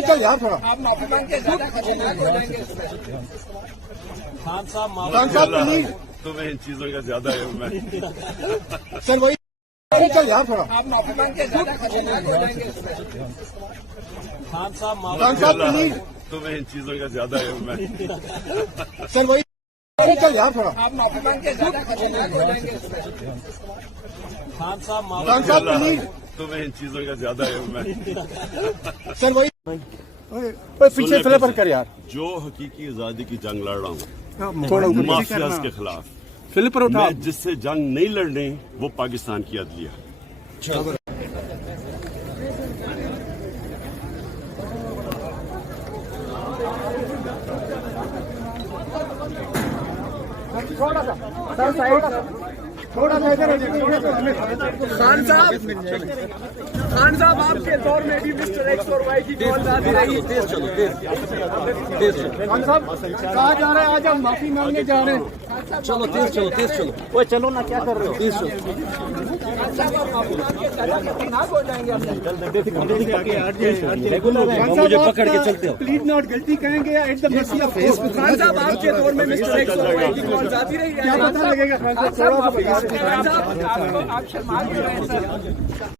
चल यार थोड़ा। आप माफी मांग के ज्यादा खतरनाक हो जाएंगे इसमें। खान साहब प्लीज। तुम्हें इन चीजों का ज्यादा है मैं सर वही चल यार थोड़ा। आप माफी मांग के ज्यादा खतरनाक हो जाएंगे इसमें। खान साहब प्लीज। तुम्हें इन चीजों का ज्यादा है मैं सर वही चल यार थोड़ा। आप माफी मांग के ज्यादा खतरनाक हो जाएंगे इसमें। खान साहब प्लीज। तुम्हें इन चीजों का ज्यादा है मैं सर वही पीछे फ्लेपर कर यार। जो हकीकी आजादी की जंग लड़ रहा हूँ थोड़ा ऊपर माफियाज के खिलाफ, फ्लिपर उठा। मैं जिससे जंग नहीं लड़नी वो पाकिस्तान की अदलिया। थोड़ा सा इधर खान साहब आपके दौर में भी मिस्टर एक्स और वाई की कॉल आती रही। खान साहब कहाँ जा रहे हैं? आज हम माफी मांगने जा रहे हैं। चलो तेज चलो। वो चलो ना, क्या कर रहे हो? तेज चलो। माफी मांग के ज्यादा खतरनाक हो जाएंगे। मुझे पकड़ के चलते हो। प्लीज नॉट, गलती कहेंगे at the mercy of Facebook. Khan साहब आपके दौर में मिस्टर एक्स और वाई की कॉल आती रही है। क्या पता लगेगा खान साहब? आप शर्मा रहे हैं सर।